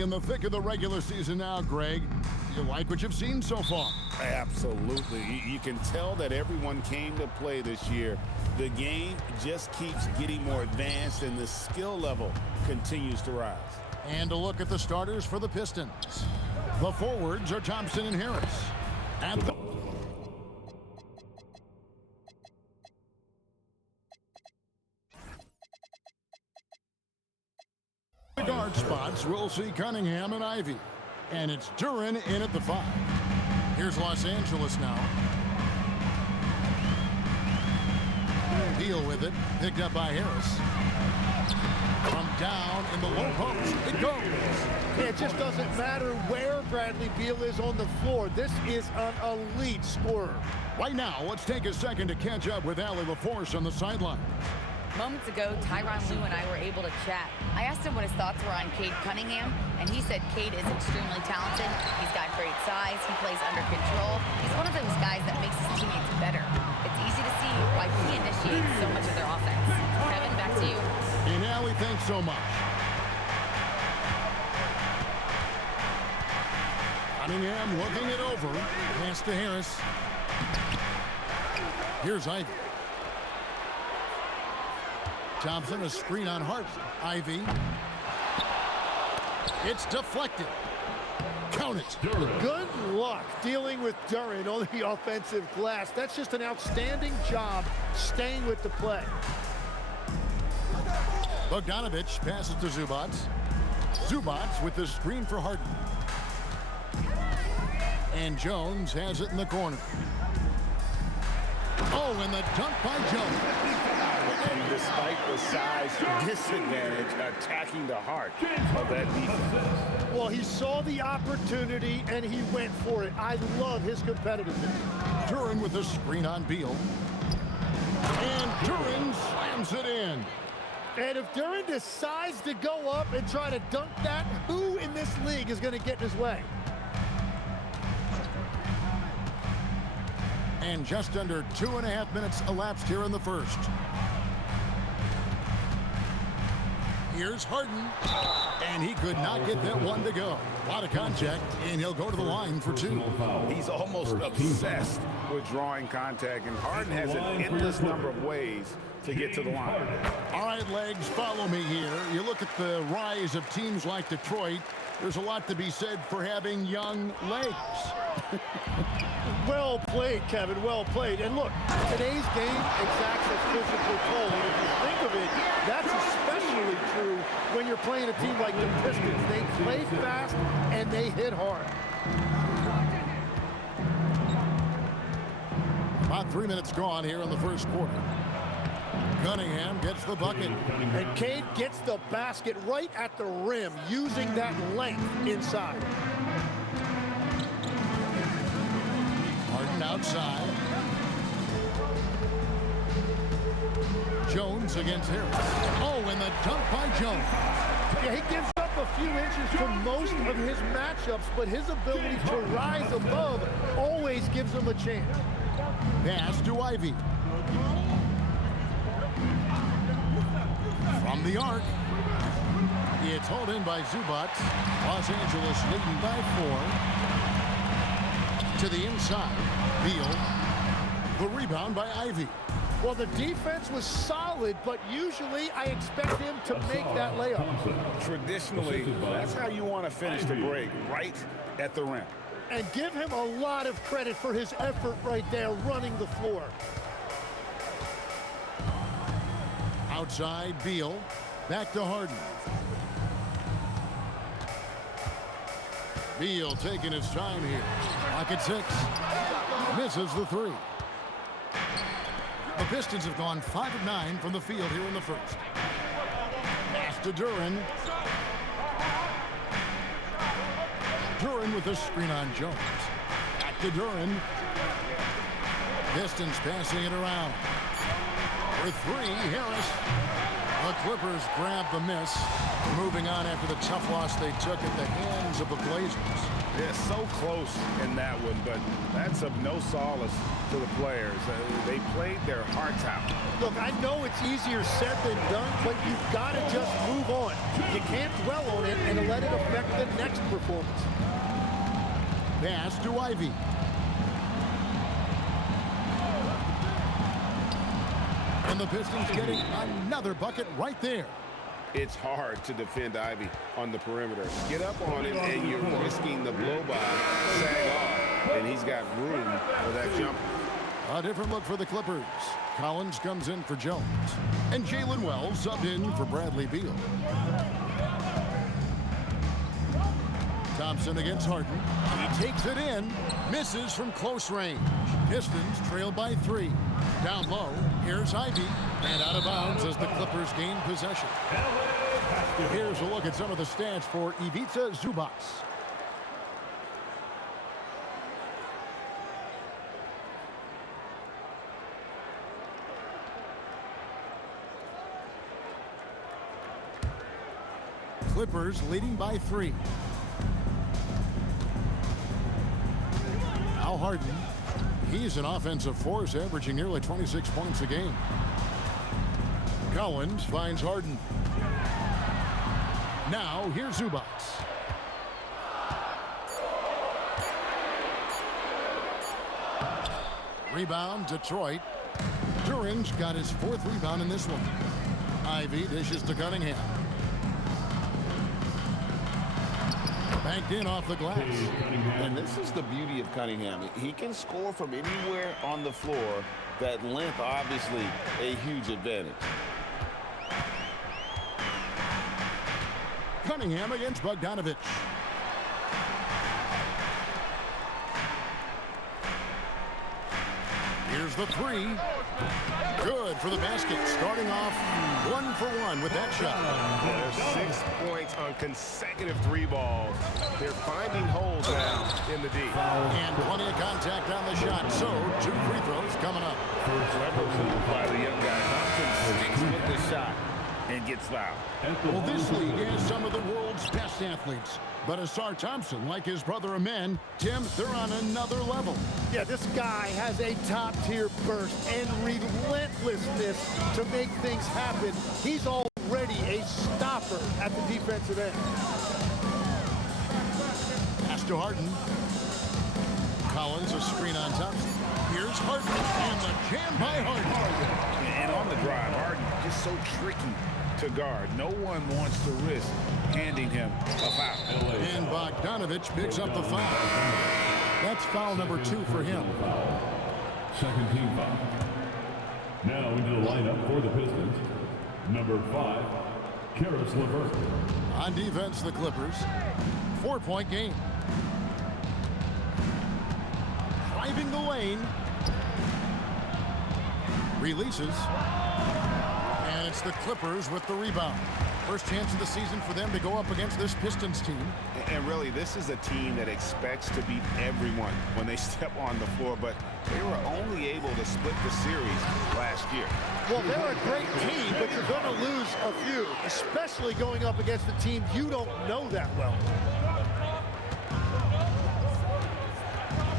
In the thick of the regular season now, Greg, you like what you've seen so far? Absolutely. You can tell that everyone came to play this year. The game just keeps getting more advanced, and the skill level continues to rise. And a look at the starters for the Pistons. The forwards are Thompson and Harris. And the guard spots, we'll see Cunningham and Ivy. And it's Duren in at the 5. Here's Los Angeles now. Beal with it, picked up by Harris. From down in the low post, it goes. It just doesn't matter where Bradley Beal is on the floor. This is an elite scorer. Right now, let's take a second to catch up with Allie LaForce on the sideline. Moments ago, Tyronn Lue and I were able to chat. I asked him what his thoughts were on Cade Cunningham, and he said Cade is extremely talented. He's got great size. He plays under control. He's one of those guys that makes his teammates better. It's easy to see why he initiates so much of their offense. Kevin, back to you. And Allie, thanks so much. Cunningham looking it over. Pass to Harris. Here's Ivy. Thompson, a screen on Hart. Ivy. It's deflected. Count it. Good luck dealing with Duren on the offensive glass. That's just an outstanding job staying with the play. Bogdanovich passes to Zubac. Zubac with the screen for Harden. And Jones has it in the corner. Oh, and the dunk by Jones. And despite the size disadvantage, attacking the heart of that defense. Well, he saw the opportunity, and he went for it. I love his competitiveness. Duren with the screen on Beal. And Duren slams it in. And if Duren decides to go up and try to dunk that, who in this league is going to get in his way? And just under 2.5 minutes elapsed here in the first. Here's Harden, and he could not get that one to go. A lot of contact, and he'll go to the line for 2. He's almost obsessed with drawing contact, and Harden has an endless number of ways to get to the line. All right, Legs, follow me here. You look at the rise of teams like Detroit. There's a lot to be said for having young legs. Well played, Kevin, well played. And look, today's game exacts a physical toll. And if you think of it, that's especially true when you're playing a team like the Pistons. They play fast and they hit hard. About 3 minutes gone here in the first quarter. Cunningham gets the bucket. And Cade gets the basket right at the rim, using that length inside. Harden outside. Jones against Harris. Oh, and the dunk by Jones. Yeah, he gives up a few inches to most of his matchups, but his ability to rise above always gives him a chance. Pass to Ivy. From the arc. It's hauled in by Zubac. Los Angeles leading by 4. To the inside. Beal. The rebound by Ivy. Well, the defense was solid, but usually I expect him to make that layup. Traditionally, that's how you want to finish the break, right at the rim. And give him a lot of credit for his effort right there, running the floor. Outside, Beal. Back to Harden. Beal taking his time here. Clock at 6. Misses the 3. The Pistons have gone 5 of 9 from the field here in the first. Pass to Duren. Duren with the screen on Jones. Back to Duren. Pistons passing it around. For 3, Harris. The Clippers grab the miss, moving on after the tough loss they took at the hands of the Blazers. They're so close in that one, but that's of no solace to the players. They played their hearts out. Look, I know it's easier said than done, but you've got to just move on. You can't dwell on it and let it affect the next performance. Pass to Ivy. And the Pistons getting another bucket right there. It's hard to defend Ivy on the perimeter. Get up on him, and you're risking the blow-by, sag off, and he's got room for that jumper. A different look for the Clippers. Collins comes in for Jones. And Jalen Wells subbed in for Bradley Beal. Thompson against Harden. He takes it in. Misses from close range. Pistons trail by 3. Down low, here's Ivy. And out of bounds as the Clippers gain possession. Here's a look at some of the stats for Ivica Zubac. Clippers leading by 3. Now Harden. He's an offensive force, averaging nearly 26 points a game. Collins finds Harden. Now here's Zubac. Rebound, Detroit. Duran's got his 4th rebound in this one. Ivy dishes to Cunningham. Banked in off the glass. And this is the beauty of Cunningham. He can score from anywhere on the floor. That length, obviously, a huge advantage. Cunningham against Bogdanovich. Here's the 3. Good for the basket. Starting off 1 for 1 with that shot. There's 6 points on consecutive 3 balls. They're finding holes now in the D. And plenty of contact on the shot. So 2 free throws coming up. Clever move by the young guy. Thompson sticks with the shot and gets fouled. Well, this league has some of the world's best athletes. But Asar Thompson, like his brother Amen, Tim, they're on another level. Yeah, this guy has a top-tier burst and relentlessness to make things happen. He's already a stopper at the defensive end. Pass to Harden. Collins, a screen on Thompson. Here's Harden, and the jam by Harden. And on the drive, Harden just so tricky to guard. No one wants to risk handing him a foul. And Bogdanovich picks up the foul. That's foul number 2 for him. Second team foul. Now into the lineup for the Pistons. Number 5, Karis LeVert. On defense, the Clippers. 4-point game. Driving the lane. Releases. And it's the Clippers with the rebound. First chance of the season for them to go up against this Pistons team. And really, this is a team that expects to beat everyone when they step on the floor, but they were only able to split the series last year. Well, they're a great team, but you're going to lose a few, especially going up against a team you don't know that well.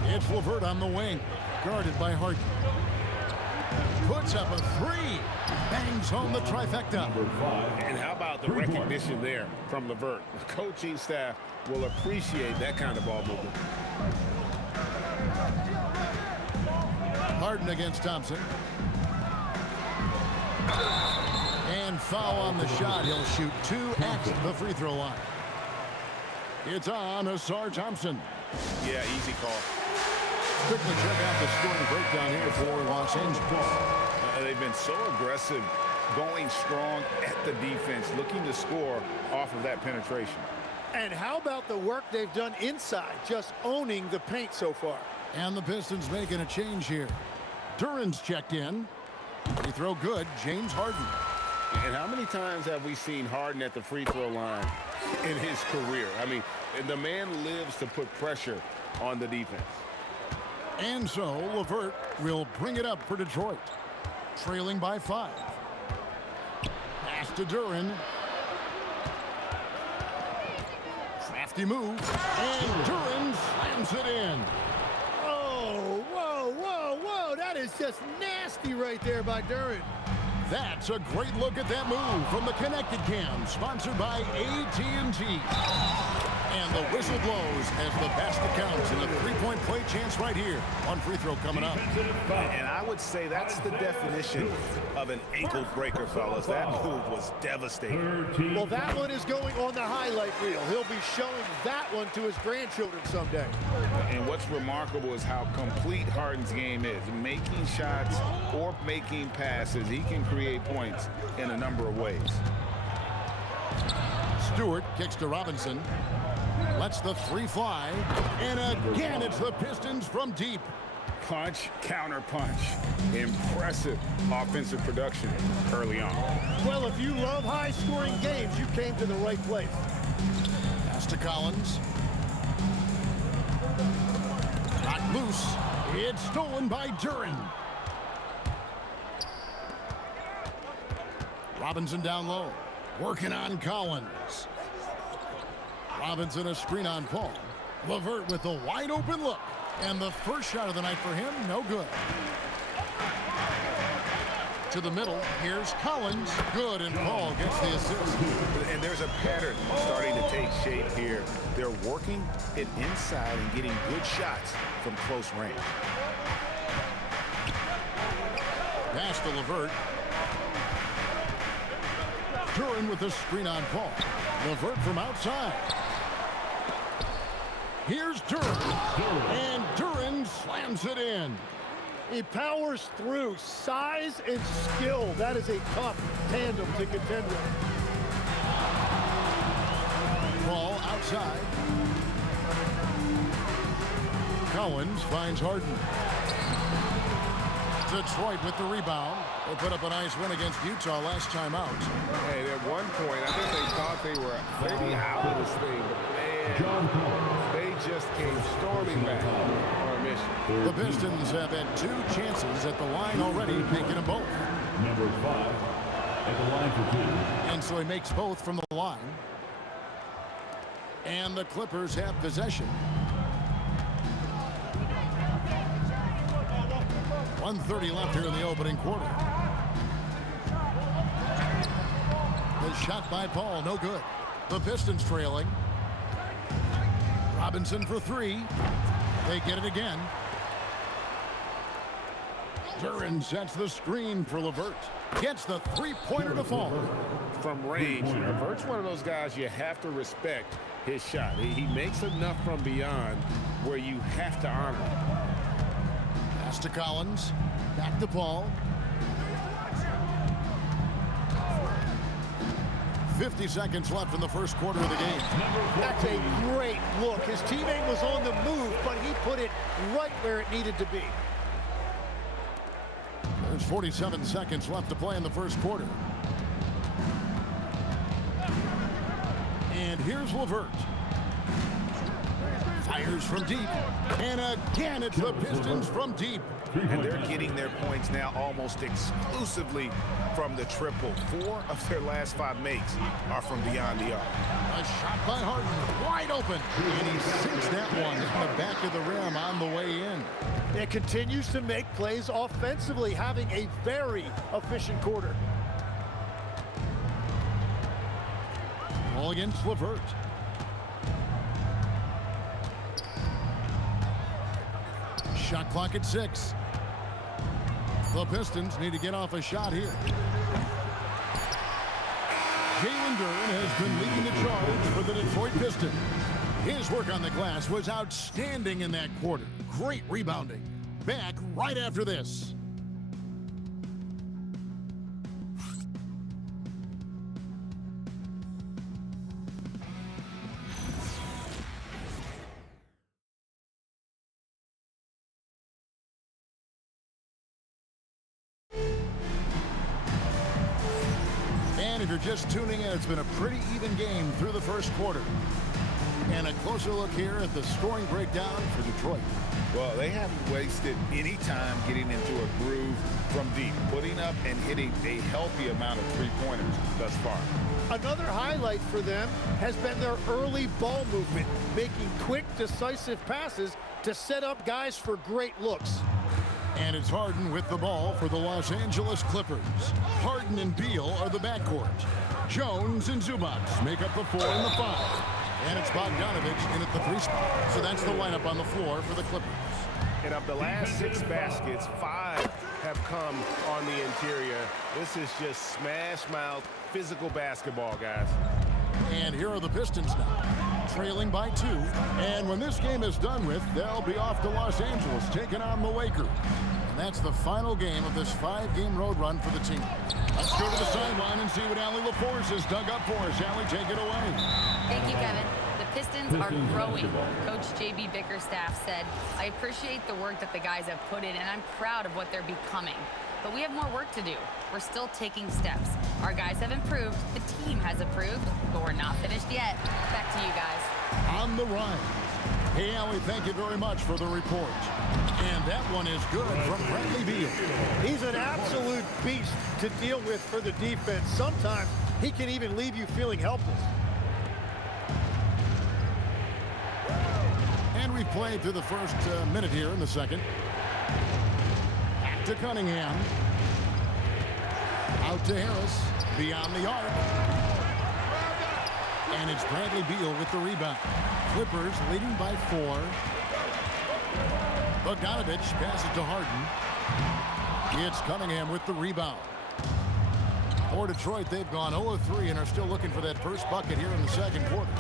It's LeVert on the wing, guarded by Harden. Puts up a 3. Bangs home the trifecta. And how about the recognition there from LeVert? The coaching staff will appreciate that kind of ball movement. Harden against Thompson. And foul on the shot. He'll shoot 2 at the free throw line. It's on Asar Thompson. Yeah, easy call. Quickly check out the scoring breakdown here for Los Angeles. They've been so aggressive, going strong at the defense, looking to score off of that penetration. And how about the work they've done inside, just owning the paint so far? And the Pistons making a change here. Duran's checked in. Free throw good. James Harden. And how many times have we seen Harden at the free throw line in his career? I mean, the man lives to put pressure on the defense. And so LeVert will bring it up for Detroit. Trailing by 5. Pass to Duran. Crafty move. And Duran slams it in. Oh, whoa, whoa, whoa. That is just nasty right there by Duran. That's a great look at that move from the Connected Cam, sponsored by AT&T. And the whistle blows as the basket counts in a three-point play chance right here. One free throw coming up. And I would say that's the definition of an ankle breaker, fellas. That move was devastating. Well, that one is going on the highlight reel. He'll be showing that one to his grandchildren someday. And what's remarkable is how complete Harden's game is. Making shots or making passes, he can create points in a number of ways. Stewart kicks to Robinson. Lets the three fly. And again, it's the Pistons from deep. Punch, counter punch. Impressive offensive production early on. Well, if you love high-scoring games, you came to the right place. Pass to Collins. Knocked loose. It's stolen by Duran. Robinson down low. Working on Collins. Robinson a screen on Paul. LeVert with a wide open look. And the first shot of the night for him, no good. To the middle, here's Collins. Good, and Paul gets the assist. And there's a pattern starting to take shape here. They're working it inside and getting good shots from close range. Pass to LeVert. Duran with a screen on Paul. LeVert from outside. Here's Duran. And Duran slams it in. He powers through. Size and skill. That is a tough tandem to contend with. Ball outside. Collins finds Harden. Detroit with the rebound. They put up a nice win against Utah last time out. Hey, at one point, I think they thought they were maybe out of this thing, but man, they just came storming back on a mission. The Pistons have had two chances at the line already, making them both. Number 5 at the line for two. And so he makes both from the line. And the Clippers have possession. 1:30 left here in the opening quarter. The shot by Paul, no good. The Pistons trailing. Robinson for three. They get it again. Duran sets the screen for LeVert. Gets the three-pointer to fall. From range, LeVert's one of those guys you have to respect his shot. He makes enough from beyond where you have to honor him. Pass to Collins. Back to Paul. 50 seconds left in the first quarter of the game. That's a great look. His teammate was on the move, but he put it right where it needed to be. There's 47 seconds left to play in the first quarter. And here's LeVert. Fires from deep. And again, it's the Pistons from deep. And they're getting their points now almost exclusively from the triple. 4 of their last 5 makes are from beyond the arc. A shot by Harden, wide open. And he sinks that one in the back of the rim on the way in. It continues to make plays offensively, having a very efficient quarter. Ball against LeVert. Shot clock at 6. The Pistons need to get off a shot here. Jalen Duran has been leading the charge for the Detroit Pistons. His work on the glass was outstanding in that quarter. Great rebounding. Back right after this. And if you're just tuning in, it's been a pretty even game through the first quarter. And a closer look here at the scoring breakdown for Detroit. Well, they haven't wasted any time getting into a groove from deep, putting up and hitting a healthy amount of three-pointers thus far. Another highlight for them has been their early ball movement, making quick, decisive passes to set up guys for great looks. And it's Harden with the ball for the Los Angeles Clippers. Harden and Beal are the backcourt. Jones and Zubac make up the 4 and the 5. And it's Bogdanovich in at the 3 spot. So that's the lineup on the floor for the Clippers. And of the last 6 baskets, 5 have come on the interior. This is just smash-mouth physical basketball, guys. And here are the Pistons now, trailing by 2. And when this game is done with, they'll be off to Los Angeles, taking on the Lakers. And that's the final game of this 5-game road run for the team. Let's go to the sideline and see what Allie LaForce has dug up for us. Allie, take it away. Thank you, Kevin. The Pistons are growing. Coach J.B. Bickerstaff said, "I appreciate the work that the guys have put in, and I'm proud of what they're becoming. But we have more work to do. We're still taking steps. Our guys have improved. The team has improved, but we're not finished yet." Back to you guys. On the rise. Hey, Allie, thank you very much for the report. And that one is good from Bradley Beal. He's an absolute beast to deal with for the defense. Sometimes he can even leave you feeling helpless. And we've played through the first minute here in the second. Back to Cunningham. Out to Harris. Beyond the arc. And it's Bradley Beal with the rebound. Clippers leading by 4. Bogdanovich passes to Harden. It's Cunningham with the rebound. For Detroit, they've gone 0 of 3 and are still looking for that first bucket here in the second quarter.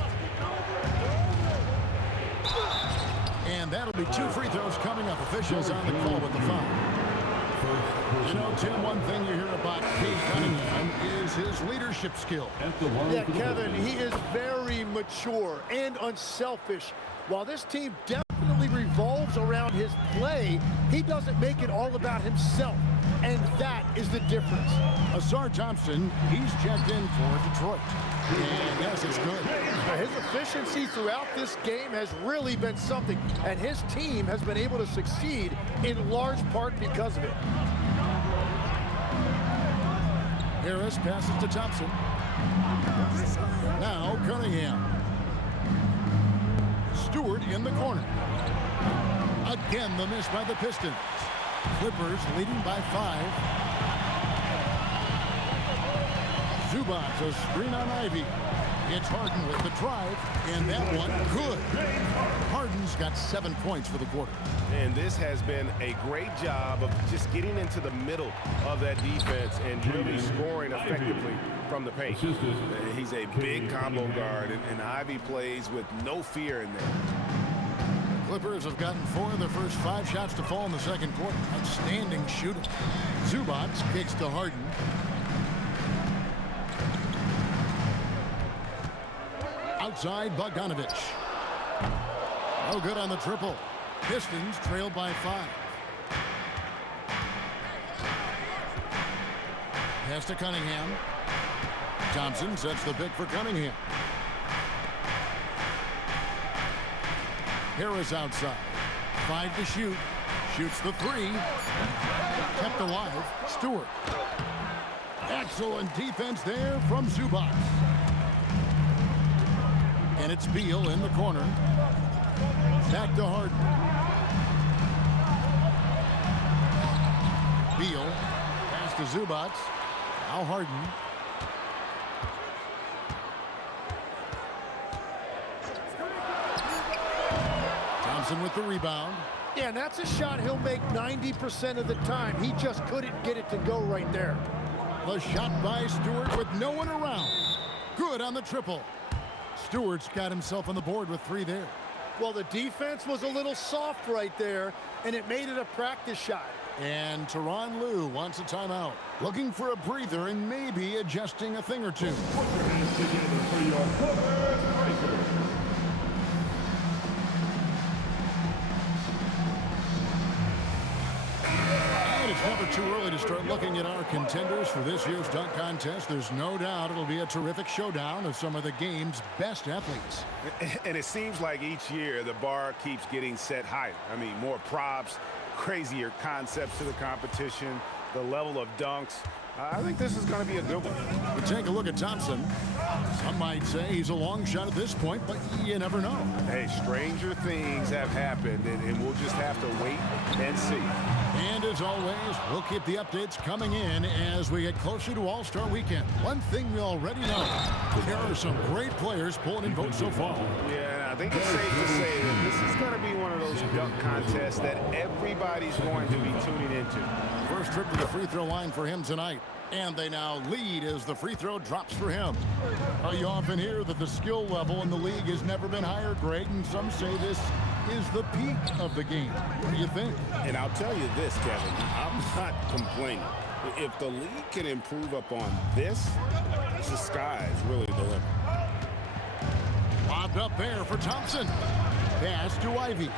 And that'll be 2 free throws coming up. Officials on the call with the foul. You know, Tim, one thing you hear about Cade Cunningham is his leadership skill. Yeah, Kevin, he is very mature and unselfish. While this team definitely revolves around his play, he doesn't make it all about himself. And that is the difference. Asar Thompson, he's checked in for Detroit. And yes, it's good. Now, his efficiency throughout this game has really been something, and his team has been able to succeed in large part because of it. Harris passes to Thompson. Now Cunningham. Stewart in the corner. Again, the miss by the Pistons. Clippers leading by 5. Zubac, a screen on Ivy. It's Harden with the drive, and that one good. Harden's got 7 points for the quarter. And this has been a great job of just getting into the middle of that defense and really scoring effectively from the paint. He's a big combo guard, and Ivy plays with no fear in there. Clippers have gotten 4 of their first 5 shots to fall in the second quarter. Outstanding shooting. Zubac kicks to Harden. Outside, Bogdanovich. No good on the triple. Pistons trail by 5. Pass to Cunningham. Thompson sets the pick for Cunningham. Harris outside. 5 to shoot. Shoots the 3. Kept alive. Stewart. Excellent defense there from Zubac. And it's Beal in the corner. Back to Harden. Beal. Pass to Zubac. Now Harden. Thompson with the rebound. Yeah, and that's a shot he'll make 90% of the time. He just couldn't get it to go right there. The shot by Stewart with no one around. Good on the triple. Stewart's got himself on the board with 3 there. Well, the defense was a little soft right there, and it made it a practice shot. And Tyronn Lue wants a timeout. Looking for a breather and maybe adjusting a thing or two. Put your hands together for your Clippers Breakers. And it's It's never too early to start looking at our contenders for this year's dunk contest. There's no doubt it'll be a terrific showdown of some of the game's best athletes. And it seems like each year the bar keeps getting set higher. I mean, more props, crazier concepts to the competition, the level of dunks. I think this is going to be a good one. We take a look at Thompson. Some might say he's a long shot at this point, but you never know. Hey, stranger things have happened, and we'll just have to wait and see. And as always, we'll keep the updates coming in as we get closer to All-Star Weekend. One thing we already know, there are some great players pulling in votes so far. Yeah, I think it's safe to say that this is going to be one of those dunk contests that everybody's going to be tuning into. First trip to the free throw line for him tonight. And they now lead as the free throw drops for him. You often hear that the skill level in the league has never been higher, Greg, and some say this is the peak of the game. What do you think? And I'll tell you this, Kevin, I'm not complaining. If the league can improve upon this, the sky is really the limit. Lobbed up there for Thompson. Pass to Ivy.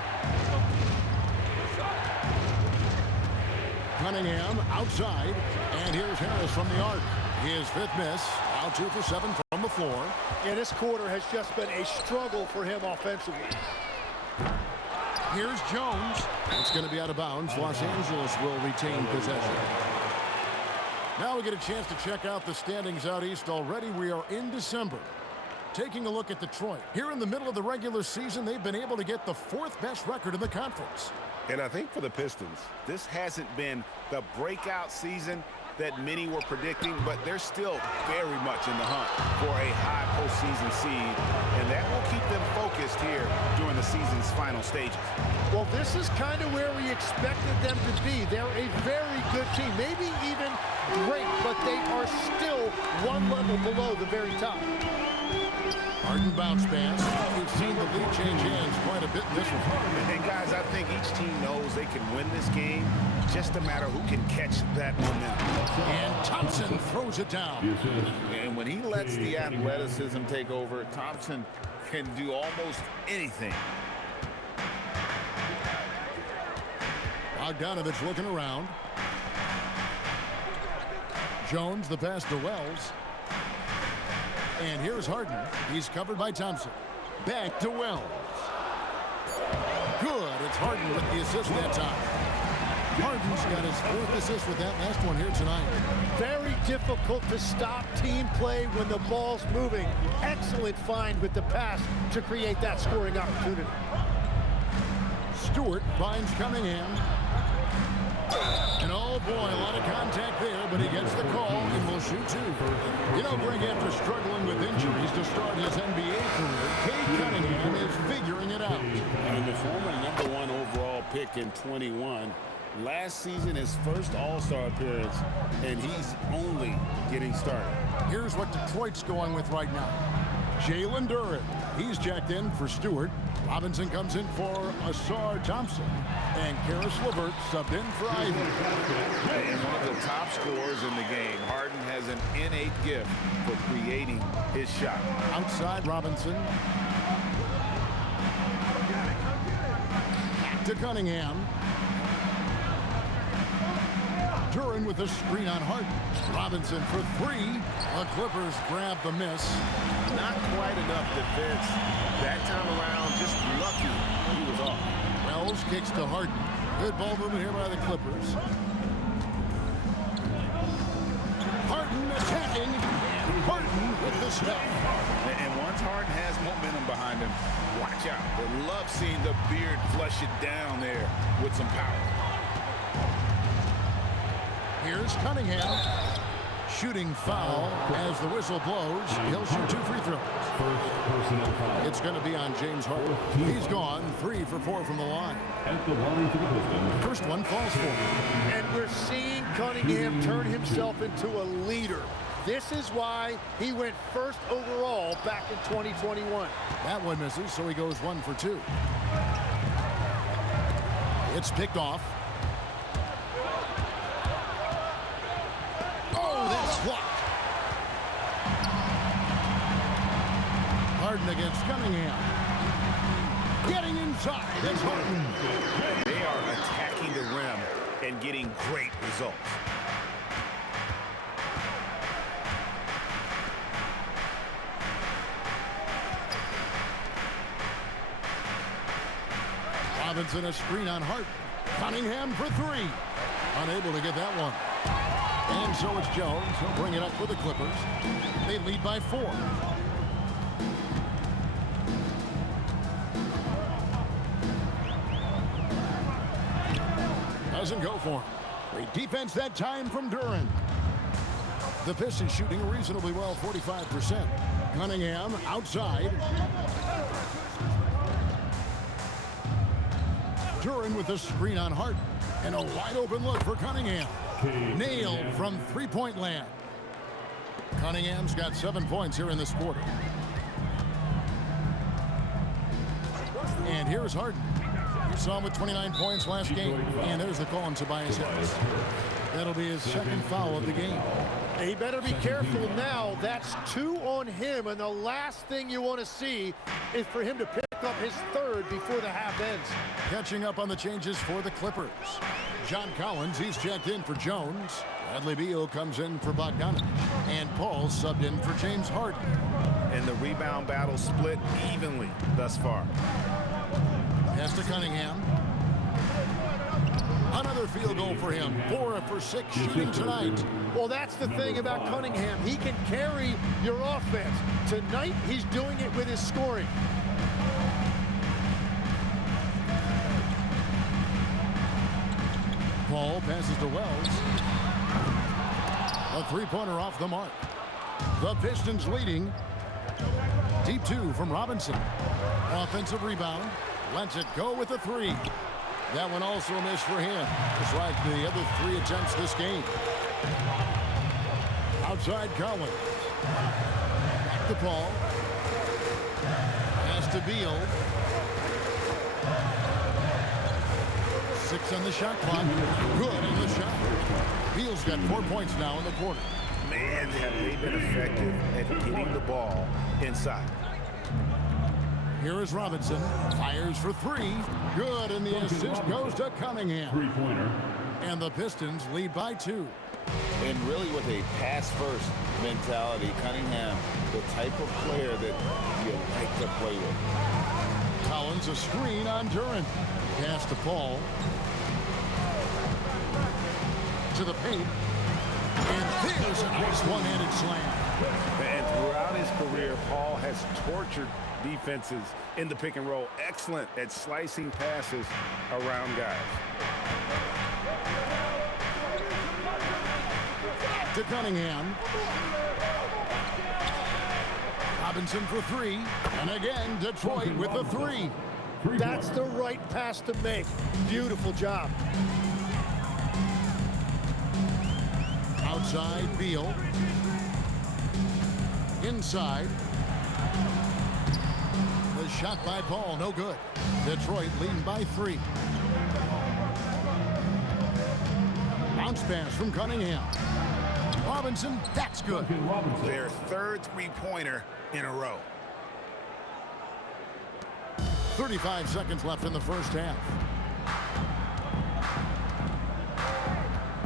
Cunningham outside, and here's Harris from the arc. His fifth miss, now 2 for 7 from the floor. And this quarter has just been a struggle for him offensively. Here's Jones. It's going to be out of bounds. Los Angeles will retain possession. Now we get a chance to check out the standings out east already. We are in December. Taking a look at Detroit. Here in the middle of the regular season, they've been able to get the 4th best record in the conference. And I think for the Pistons, this hasn't been the breakout season that many were predicting, but they're still very much in the hunt for a high postseason seed, and that will keep them focused here during the season's final stages. Well, this is kind of where we expected them to be. They're a very good team, maybe even great, but they are still one level below the very top. Harden bounce pass. We've seen the lead change hands quite a bit in this one. And guys, I think each team knows they can win this game. Just a matter who can catch that momentum. And Thompson throws it down. And when he lets the athleticism take over, Thompson can do almost anything. Bogdanovich looking around. Jones, the pass to Wells. And here's Harden. He's covered by Thompson. Back to Wells. Good. It's Harden with the assist that time. Harden's got his 4th assist with that last one here tonight. Very difficult to stop team play when the ball's moving. Excellent find with the pass to create that scoring opportunity. Stewart finds Cunningham. And oh boy, a lot of contact there, but he gets the call and will shoot 2. You know, Greg, after struggling with injuries to start his NBA career, Cade Cunningham is figuring it out. And the former #1 overall pick in 21, last season his first All-Star appearance, and he's only getting started. Here's what Detroit's going with right now. Jalen Duren. He's jacked in for Stewart. Robinson comes in for Asar Thompson. And Karis LeVert subbed in for Ivy. And one of the top scorers in the game. Harden has an innate gift for creating his shot. Outside Robinson. Back to Cunningham. Duren with a screen on Harden. Robinson for 3. The Clippers grab the miss. Not quite enough defense that time around. Just lucky he was off. Wells kicks to Harden. Good ball movement here by the Clippers. Harden attacking. Harden with the step. And once Harden has momentum behind him, watch out. They love seeing the beard flush it down there with some power. Here's Cunningham. Shooting foul as the whistle blows. He'll shoot 2 free throws. It's going to be on James Harden. He's gone 3 for 4 from the line. At the line for the Pistons. First one falls for him. And we're seeing Cunningham turn himself into a leader. This is why he went first overall back in 2021. That one misses, so he goes 1 for 2. It's picked off. Oh, that's blocked. Harden against Cunningham. Getting inside. It's Harden. They are attacking the rim and getting great results. Robinson a screen on Hart. Cunningham for three. Unable to get that one. And so it's Jones. He'll bring it up for the Clippers. They lead by 4. Doesn't go for him. Great defense that time from Duran. The Pistons shooting reasonably well, 45%. Cunningham outside. Duran with a screen on Hart. And a wide open look for Cunningham. Nailed from three-point land. Cunningham's got 7 points here in this quarter. And here's Harden. You saw him with 29 points last game. And there's the call on Tobias Harris. That'll be his second foul of the game. He better be careful now. That's 2 on him, and the last thing you want to see is for him to pick up his 3rd before the half ends. Catching up on the changes for the Clippers. John Collins, he's checked in for Jones. Bradley Beal comes in for Bogdanovich. And Paul subbed in for James Harden. And the rebound battle split evenly thus far. Pass to Cunningham. Another field goal for him. 4 for 6 shooting tonight. Well, that's the thing about Cunningham. He can carry your offense. Tonight, he's doing it with his scoring. Paul passes to Wells. A three-pointer off the mark. The Pistons leading. Deep 2 from Robinson. Offensive rebound. Lets it go with a 3. That one also a miss for him, just like the other 3 attempts this game. Outside Collins. Back to Paul. Pass to Beal. 6 on the shot clock. Good on the shot. Beal's got 4 points now in the quarter. Man, have they been effective at getting the ball inside. Here is Robinson. Fires for 3. Good, and the assist goes to Cunningham. Three-pointer. And the Pistons lead by 2. And really with a pass-first mentality, Cunningham, the type of player that you like to play with. Collins a screen on Duran. Pass to Paul. To the paint. And there's a nice one-handed slam. And throughout his career, Paul has tortured defenses in the pick and roll. Excellent at slicing passes around guys. To Cunningham. Robinson for 3. And again, Detroit with the 3. That's the right pass to make. Beautiful job. Outside, Beal. Inside. The shot by Paul, no good. Detroit leading by 3. Bounce pass from Cunningham. Robinson, that's good. Their 3rd three-pointer in a row. 35 seconds left in the first half.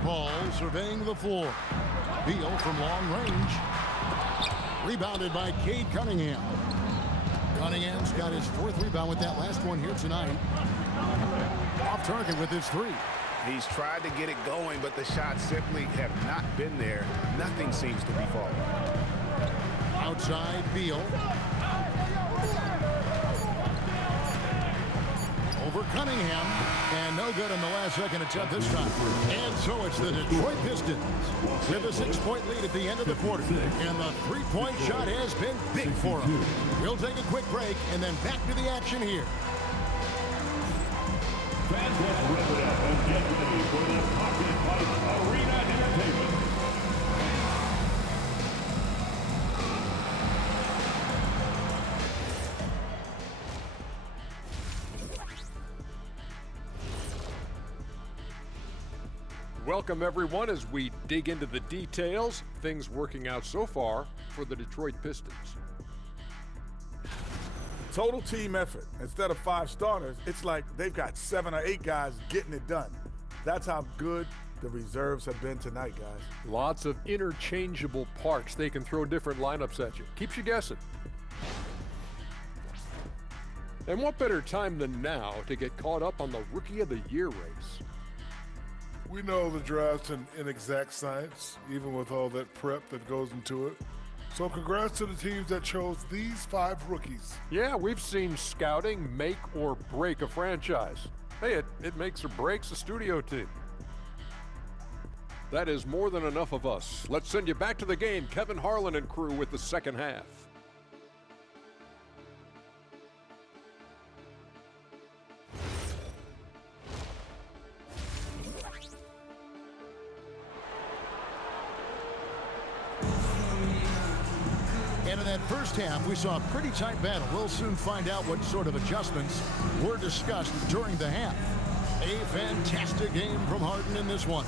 Paul surveying the floor. Beal from long range. Rebounded by Cade Cunningham. Cunningham's got his 4th rebound with that last one here tonight. Off target with his 3. He's tried to get it going, but the shots simply have not been there. Nothing seems to be falling. Outside, Beal. Over Cunningham. And no good in the last second attempt this time. And so it's the Detroit Pistons with a 6-point lead at the end of the quarter. And the 3-point shot has been big for them. We'll take a quick break and then back to the action here. Fans, let's wrap it up and get ready for the Hockey Fight Arena Entertainment. Welcome, everyone, as we dig into the details. Things working out so far for the Detroit Pistons. Total team effort. Instead of 5 starters, it's like they've got 7 or 8 guys getting it done. That's how good the reserves have been tonight, guys. Lots of interchangeable parks. They can throw different lineups at you. Keeps you guessing. And what better time than now to get caught up on the Rookie of the Year race? We know the draft's an inexact science, even with all that prep that goes into it. So congrats to the teams that chose these 5 rookies. Yeah, we've seen scouting make or break a franchise. Hey, it makes or breaks a studio team. That is more than enough of us. Let's send you back to the game. Kevin Harlan and crew with the second half. And in that first half, we saw a pretty tight battle. We'll soon find out what sort of adjustments were discussed during the half. A fantastic game from Harden in this one.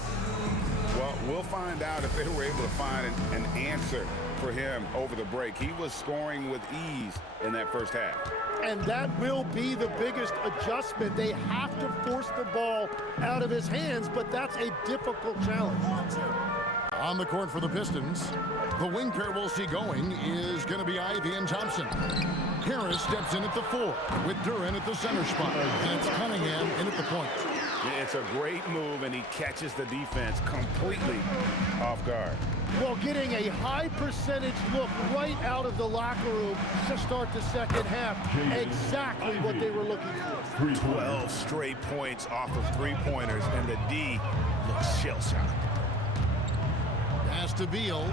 Well, we'll find out if they were able to find an answer for him over the break. He was scoring with ease in that first half. And that will be the biggest adjustment. They have to force the ball out of his hands, but that's a difficult challenge. On the court for the Pistons, the wing pair we'll see going is going to be Ivy and Thompson. Harris steps in at the 4 with Duren at the center spot. And it's Cunningham in at the point. It's a great move, and he catches the defense completely off guard. Well, getting a high percentage look right out of the locker room to start the second half. Exactly what they were looking for. 12 straight points off of three-pointers, and the D looks shell-shocked. Pass to Beal.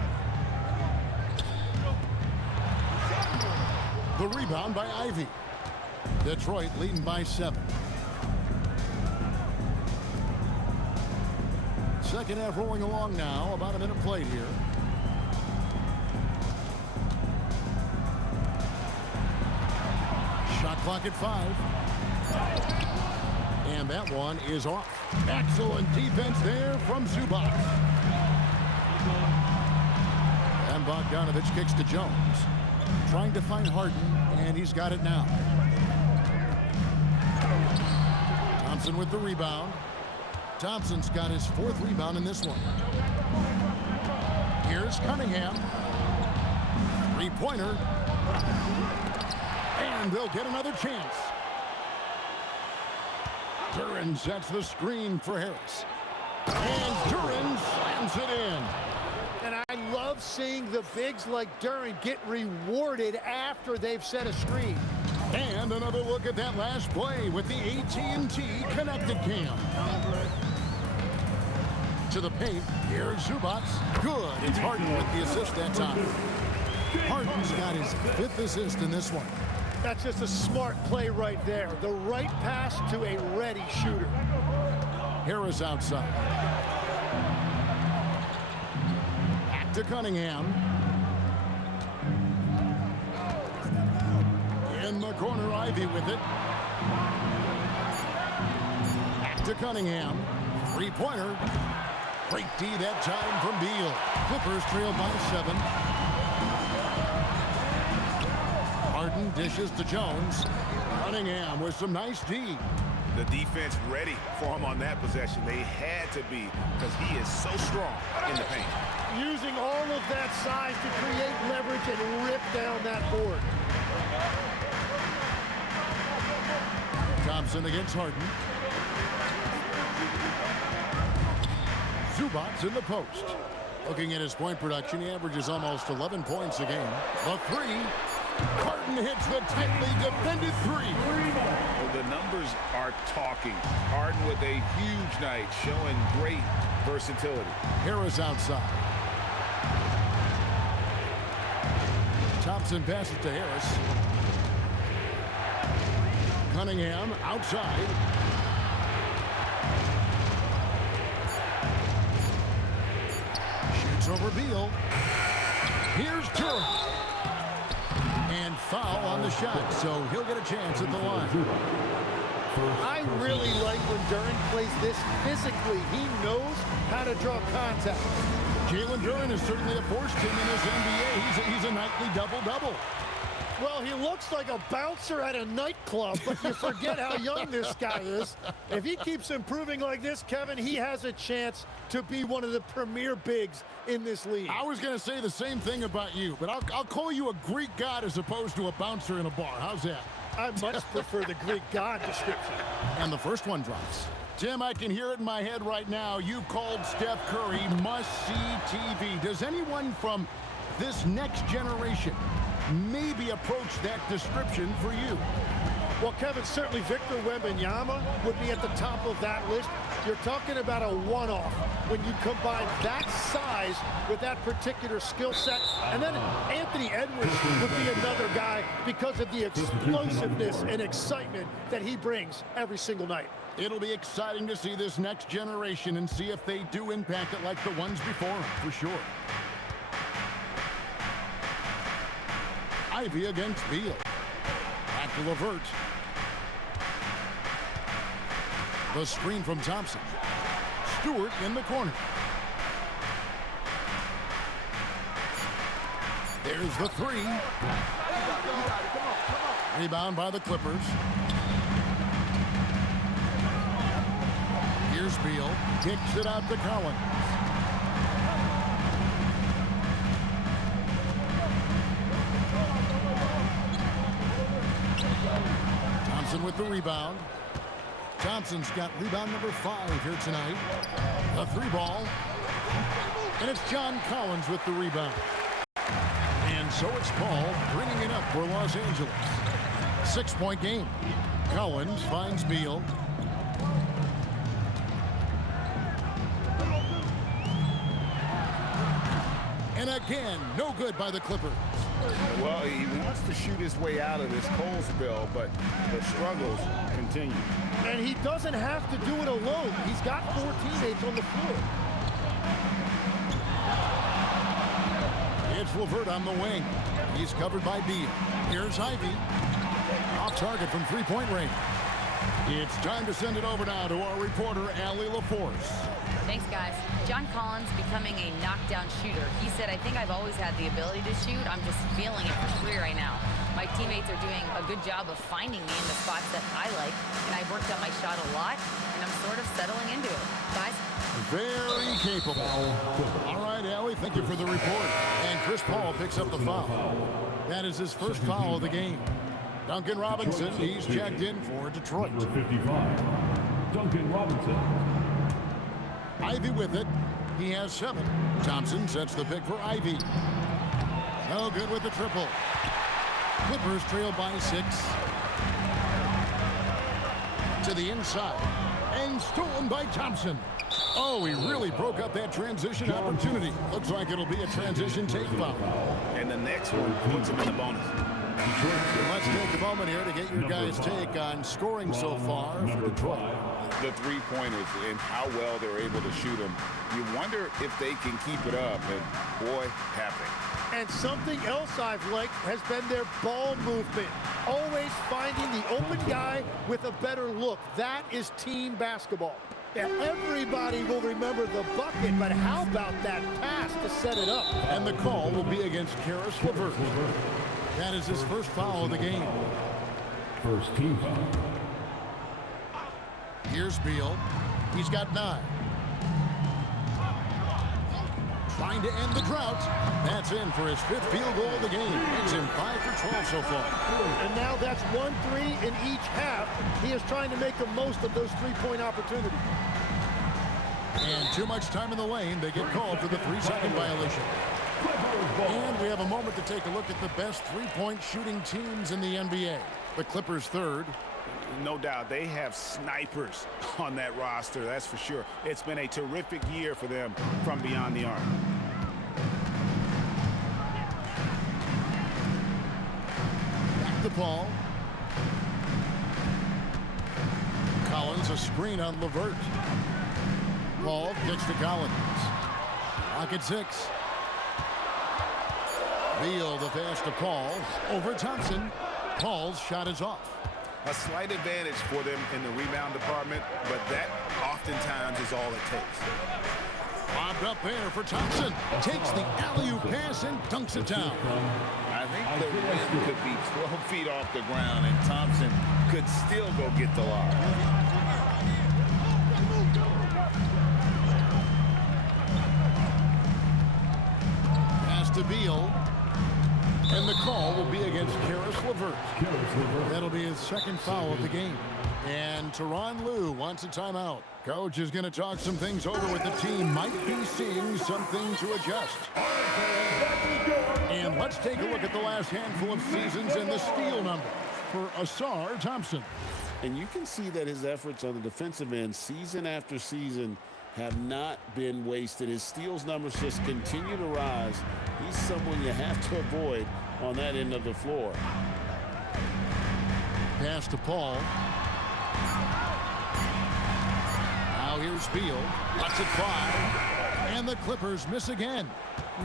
The rebound by Ivy. Detroit leading by 7. Second half rolling along now. About a minute played here. Shot clock at 5. And that one is off. Excellent defense there from Zubac. And Bogdanovich kicks to Jones. Trying to find Harden, and he's got it now. Thompson with the rebound. Thompson's got his 4th rebound in this one. Here's Cunningham. 3-pointer. And they'll get another chance. Duren sets the screen for Harris. And Duren slams it in. And I love seeing the bigs like Duren get rewarded after they've set a screen. And another look at that last play with the AT&T connected cam. To the paint, here's Zubac. Good. It's Harden with the assist that time. Harden's got his 5th assist in this one. That's just a smart play right there. The right pass to a ready shooter. Harris outside. Back to Cunningham. In the corner, Ivy with it. Back to Cunningham. 3-pointer. Great D that time from Beal. Clippers trail by 7. Harden dishes to Jones. Cunningham with some nice D. The defense ready for him on that possession. They had to be, because he is so strong in the paint. Using all of that size to create leverage and rip down that board. Thompson against Harden. Zubac's in the post. Looking at his point production, he averages almost 11 points a game. The 3. Harden hits the tightly defended 3. Well, the numbers are talking. Harden with a huge night, showing great versatility. Harris outside. Thompson passes to Harris. Cunningham outside. Shoots over Beal. Here's Duren. And foul on the shot, so he'll get a chance at the line. I really like when Duren plays this physically. He knows how to draw contact. Jalen Duren is certainly a force team in this NBA. He's a nightly double-double. Well, he looks like a bouncer at a nightclub, but you forget how young this guy is. If he keeps improving like this, Kevin, he has a chance to be one of the premier bigs in this league. I was going to say the same thing about you, but I'll call you a Greek god as opposed to a bouncer in a bar. How's that? I much prefer the Greek god description. And the first one drops. Tim, I can hear it in my head right now. You called Steph Curry must-see TV. Does anyone from this next generation maybe approach that description for you? Well, Kevin, certainly Victor Wembanyama would be at the top of that list. You're talking about a one-off when you combine that size with that particular skill set. And then Anthony Edwards would be another guy because of the explosiveness and excitement that he brings every single night. It'll be exciting to see this next generation and see if they do impact it like the ones before them, for sure. Ivy against Beal. Back to LeVert. The screen from Thompson. Stewart in the corner. There's the three. Rebound by the Clippers. Here's Beal. Kicks it out to Collins. Thompson with the rebound. Thompson's got rebound number 5 here tonight. A 3-ball. And it's John Collins with the rebound. And so it's Paul bringing it up for Los Angeles. 6-point game. Collins finds Beal. And again, no good by the Clippers. Well, he wants to shoot his way out of this cold spell, but the struggles continue. And he doesn't have to do it alone. He's got 4 teammates on the floor. It's LeVert on the wing. He's covered by Beal. Here's Ivy. Off target from 3-point range. It's time to send it over now to our reporter, Allie LaForce. Thanks, guys. John Collins becoming a knockdown shooter. He said, I think I've always had the ability to shoot. I'm just feeling it for free right now. My teammates are doing a good job of finding me in the spots that I like, and I've worked on my shot a lot, and I'm sort of settling into it. Guys? Very capable. All right, Allie, thank you for the report. And Chris Paul picks up the foul. That is his first foul of the game. Duncan Robinson, he's checked in for Detroit. Number 55, Duncan Robinson. Ivy with it. He has 7. Thompson sets the pick for Ivy. No good with the triple. Clippers trail by 6. To the inside. And stolen by Thompson. Oh, he really broke up that transition opportunity. Looks like it'll be a transition take foul. And the next one puts him in the bonus. Let's take a moment here to get your guys' take on scoring so far for Detroit. The three-pointers and how well they're able to shoot them. You wonder if they can keep it up, and boy, have they. And something else I've liked has been their ball movement. Always finding the open guy with a better look. That is team basketball. Yeah, everybody will remember the bucket, but how about that pass to set it up? And the call will be against Caris LeVert. That is his first foul of the game. First team foul. Here's Beal. He's got 9. Trying to end the drought. That's in for his 5th field goal of the game. Makes him 5 for 12 so far. And now that's 1-3 in each half. He is trying to make the most of those 3-point opportunities. And too much time in the lane. They get called for the 3-second violation. And we have a moment to take a look at the best 3-point shooting teams in the NBA. The Clippers 3rd. No doubt, they have snipers on that roster, that's for sure. It's been a terrific year for them from beyond the arc. Back to Paul. Collins, a screen on LeVert. Paul kicks to Collins. Clock at 6. Beal, the pass to Paul. Over Thompson. Paul's shot is off. A slight advantage for them in the rebound department, but that oftentimes is all it takes. Bobbed up there for Thompson. Takes the alley-oop pass and dunks it down. I think the rim could be 12 feet off the ground, and Thompson could still go get the lob. Pass to Beal. And the call will be against Karis LeVert. That'll be his second foul of the game. And Tyronn Lue wants a timeout. Coach is going to talk some things over with the team. Might be seeing something to adjust. And let's take a look at the last handful of seasons and the steal number for Ausar Thompson. And you can see that his efforts on the defensive end season after season have not been wasted. His steals numbers just continue to rise. He's someone you have to avoid on that end of the floor. Pass to Paul. Now here's Beal. Lets it fly. And the Clippers miss again.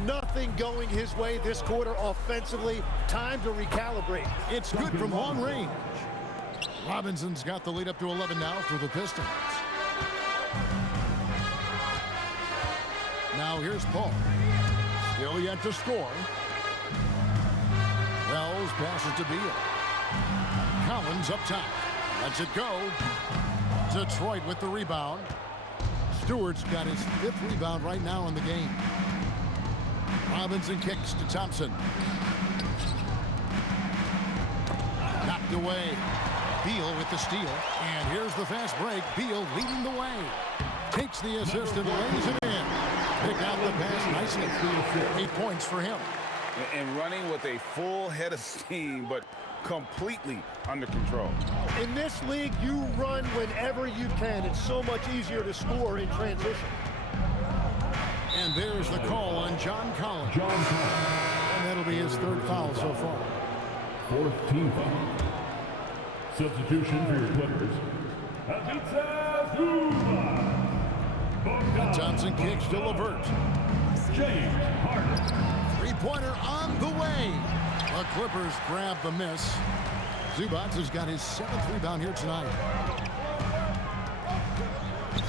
Nothing going his way this quarter offensively. Time to recalibrate. It's good from long range. Robinson's got the lead up to 11 now for the Pistons. Now here's Paul. Still yet to score. Wells passes to Beal. Collins up top. Lets it go. Detroit with the rebound. Stewart's got his 5th rebound right now in the game. Robinson kicks to Thompson. Knocked away. Beal with the steal. And here's the fast break. Beal leading the way. Takes the assist and lays it in. Pick out the pass nicely. 8 points for him. And running with a full head of steam, but completely under control. In this league, you run whenever you can. It's so much easier to score in transition. And there's the call on John Collins. And that'll be his 3rd foul so far. 4th team foul. Substitution for your Clippers. And Thompson kicks to LeVert. James Harden. 3-pointer on the way. The Clippers grab the miss. Zubac has got his 7th rebound here tonight.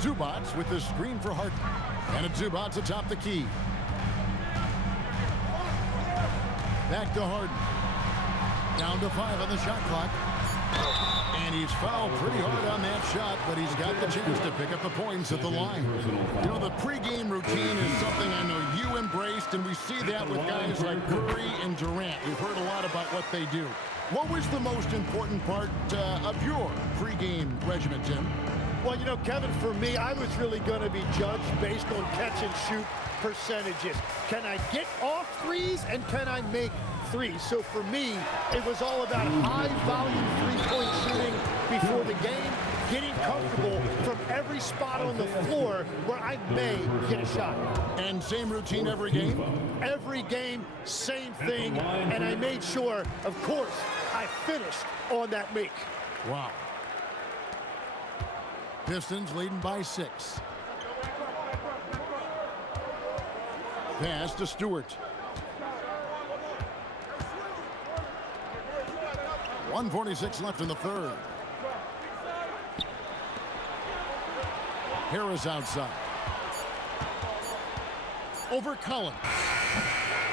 Zubac with the screen for Harden. And it's Zubac atop the key. Back to Harden. Down to 5 on the shot clock. And he's fouled pretty hard on that shot, but he's got the chance to pick up the points at the line. You know, the pregame routine is something I know you embraced, and we see that with guys like Curry and Durant. We've heard a lot about what they do. What was the most important part of your pregame regimen, Tim? Well, you know, Kevin, for me, I was really going to be judged based on catch-and-shoot percentages. Can I get off threes, and can I make threes? So for me, it was all about high-volume three-point shooting before the game, getting comfortable from every spot on the floor where I may get a shot. And same routine every game? Every game, same thing, and I made sure, of course, I finished on that make. Wow. Pistons leading by 6. Pass to Stewart. 1:46 left in the 3rd. Harris outside. Over Collins.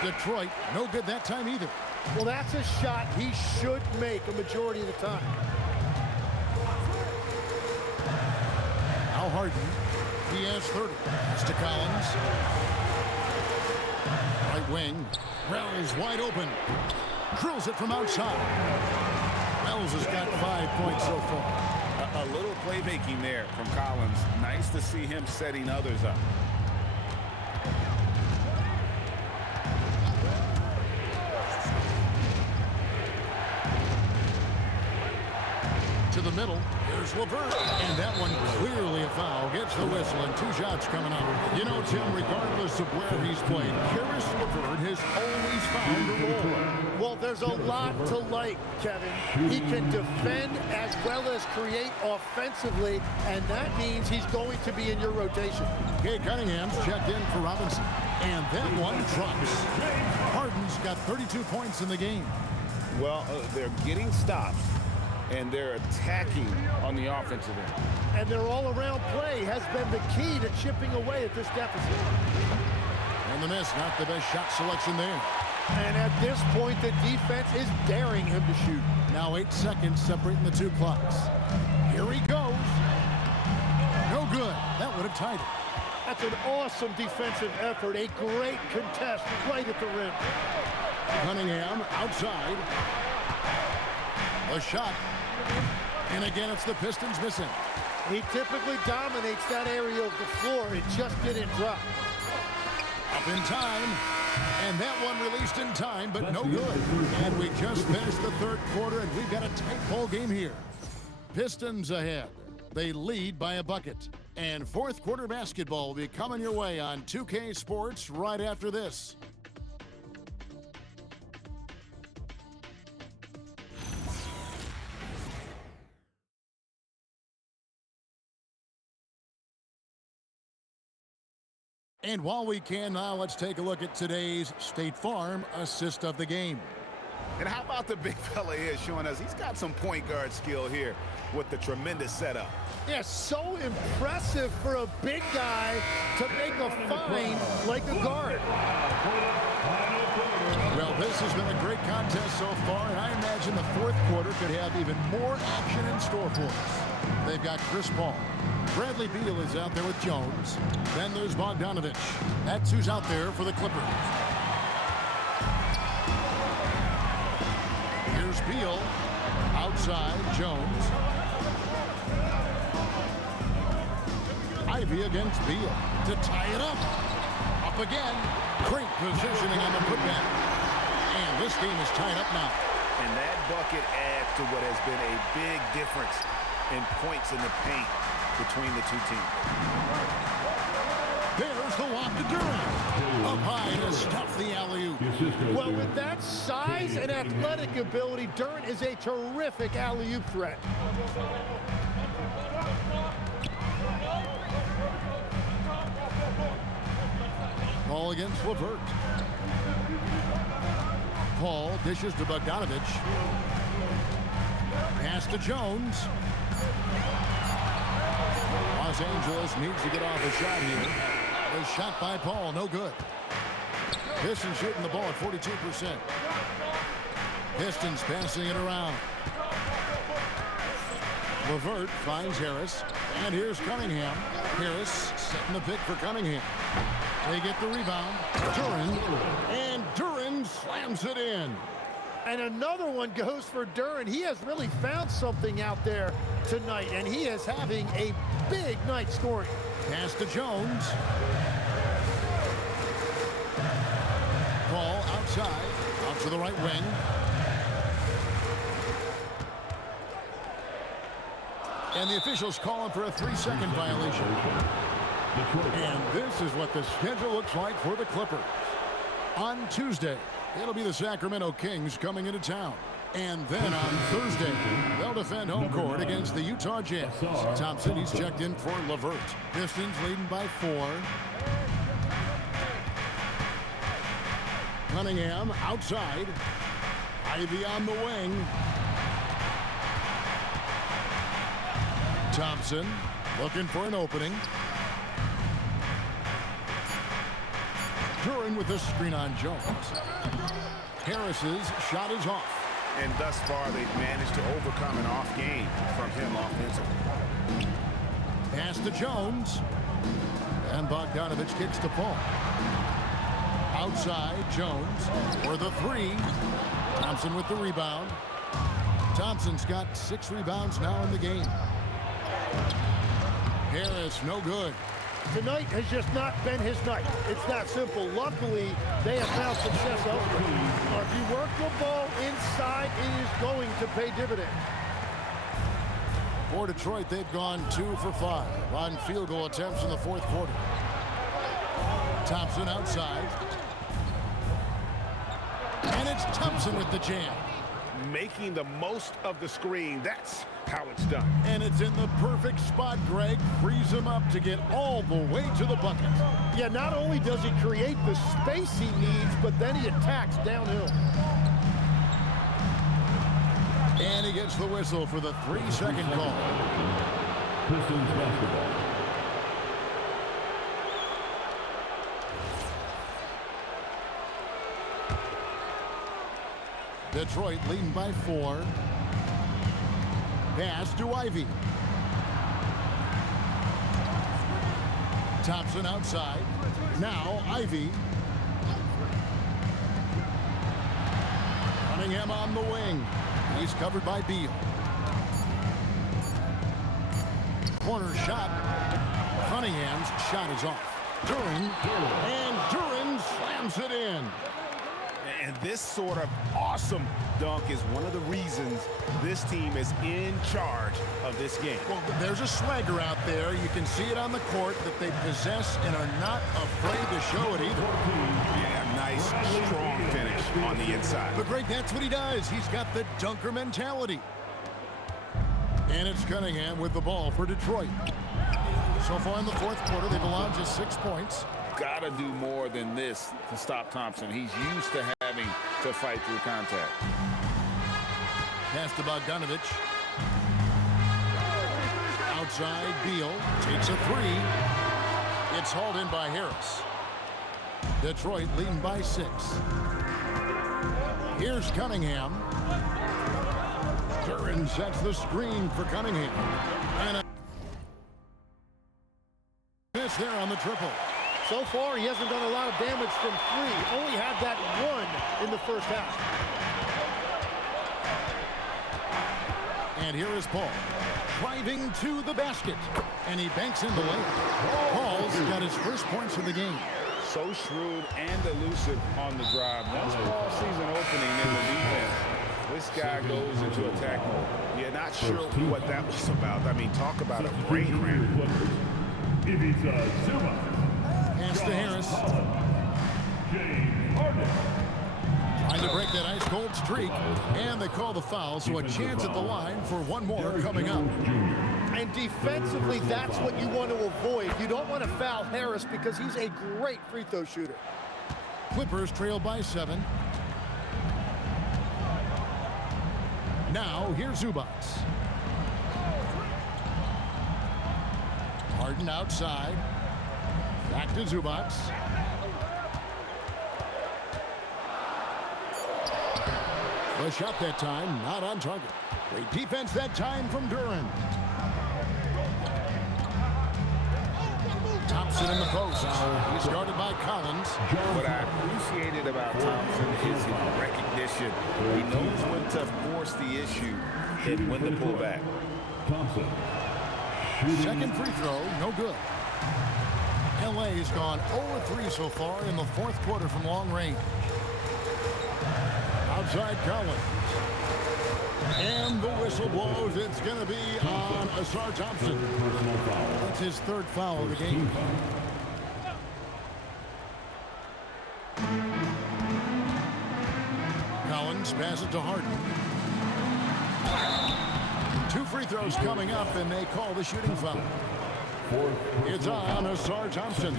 Detroit, no good that time either. Well, that's a shot he should make a majority of the time. Now Harden. He has 30. Pass to Collins. Right wing. Wells wide open. Drills it from outside. Wells has got 5 points so far. A little playmaking there from Collins. Nice to see him setting others up. To the middle. Here's LeVert. And that one clearly a foul. Gets the whistle and 2 shots coming up. You know, Tim, regardless of where he's played, Karis LeVert has always found a role. Well, there's a lot to like, Kevin. He can defend as well as create offensively, and that means he's going to be in your rotation. Cade Cunningham's checked in for Robinson. And that one drops. Harden's got 32 points in the game. Well, they're getting stops, and they're attacking on the offensive end. And their all-around play has been the key to chipping away at this deficit. And the miss, not the best shot selection there. And at this point, the defense is daring him to shoot. Now 8 seconds separating the two clocks. Here he goes. No good. That would have tied it. That's an awesome defensive effort. A great contest right at the rim. Cunningham outside. A shot. And again, it's the Pistons missing. He typically dominates that area of the floor. It just didn't drop. Up in time. And that one released in time, but no good. And we just finished the third quarter, and we've got a tight ball game here. Pistons ahead. They lead by a bucket. And fourth quarter basketball will be coming your way on 2K Sports right after this. And while we can now, let's take a look at today's State Farm assist of the game. And how about the big fella here showing us he's got some point guard skill here with the tremendous setup. Yeah, so impressive for a big guy to make a find like a guard. Well, this has been a great contest so far, and I imagine the fourth quarter could have even more action in store for us. They've got Chris Paul. Bradley Beal is out there with Jones. Then there's Bogdanovich. That's who's out there for the Clippers. Here's Beal. Outside, Jones. Ivy against Beal to tie it up. Up again. Great positioning on the putback. And this game is tied up now. And that bucket adds to what has been a big difference in points in the paint between the two teams. There's the lob to Durant. Up high to stuff the alley-oop. Well, with that size and athletic ability, Durant is a terrific alley-oop threat. Paul against LeVert. Paul dishes to Bogdanovich. Pass to Jones. Los Angeles needs to get off a shot here. A shot by Paul, no good. Pistons shooting the ball at 42%. Pistons passing it around. LeVert finds Harris. And here's Cunningham. Harris setting the pick for Cunningham. They get the rebound. Duran. And Duran slams it in. And another one goes for Durant. He has really found something out there tonight, and he is having a big night scoring. Pass to Jones. Ball outside, out to the right wing. And the officials calling for a 3-second violation. And this is what the schedule looks like for the Clippers. On Tuesday, it'll be the Sacramento Kings coming into town. And then on Thursday, they'll defend home court against the Utah Jazz. Thompson, he's checked in for LeVert. Pistons leading by 4. Cunningham outside. Ivy on the wing. Thompson looking for an opening. Duran with a screen on Jones. Harris's shot is off. And thus far, they've managed to overcome an off game from him offensively. Pass to Jones. And Bogdanovich kicks to Paul. Outside, Jones for the 3. Thompson with the rebound. Thompson's got 6 rebounds now in the game. Harris, no good. Tonight has just not been his night. It's that simple. Luckily, they have found success elsewhere. If you work the ball inside, it is going to pay dividends. For Detroit, they've gone 2 for 5 on field goal attempts in the fourth quarter. Thompson outside. And it's Thompson with the jam. Making the most of the screen. That's how it's done. And it's in the perfect spot, Greg. Frees him up to get all the way to the bucket. Yeah, not only does he create the space he needs, but then he attacks downhill. And he gets the whistle for the 3-second call. Pistons basketball. Detroit leading by 4. Pass to Ivy. Thompson outside. Now Ivy. Cunningham on the wing. He's covered by Beal. Corner shot. Cunningham's shot is off. Duren, and Duren slams it in. And this sort of awesome dunk is one of the reasons this team is in charge of this game. Well, there's a swagger out there. You can see it on the court that they possess and are not afraid to show it either. Yeah, nice, strong finish on the inside. But Greg, that's what he does. He's got the dunker mentality. And it's Cunningham with the ball for Detroit. So far in the fourth quarter, they've allowed just 6 points. Got to do more than this to stop Thompson. He's used to having to fight through contact. Pass to Bogdanovich. Outside, Beal takes a 3. It's hauled in by Harris. Detroit leading by 6. Here's Cunningham. Duren sets the screen for Cunningham. And a miss there on the triple. So far, he hasn't done a lot of damage from 3. Only had that 1 in the first half. And here is Paul, driving to the basket. And he banks in the layup. Paul's got his first points of the game. So shrewd and elusive on the drive. Once Paul sees an opening in the defense, this guy goes into attack mode. You're not sure what that was about. I mean, talk about a brain cramp. Pass to Harris. Trying to break that ice-cold streak. And they call the foul, so a chance at the line for one more coming up. And defensively, that's what you want to avoid. You don't want to foul Harris because he's a great free throw shooter. Clippers trail by 7. Now, here's Zubac. Harden outside. Back to Zubac. The shot that time, not on target. Great defense that time from Duren. Thompson in the post. He's guarded by Collins. What I appreciated about Thompson is his recognition. He knows when to force the issue and when to pull back. Thompson. Second free throw, no good. LA has gone 0-3 so far in the fourth quarter from long range. Outside Collins. And the whistle blows. It's going to be on Asar Thompson. That's his third foul of the game. Collins passes to Harden. 2 free throws coming up, and they call the shooting foul. It's on Asar Thompson.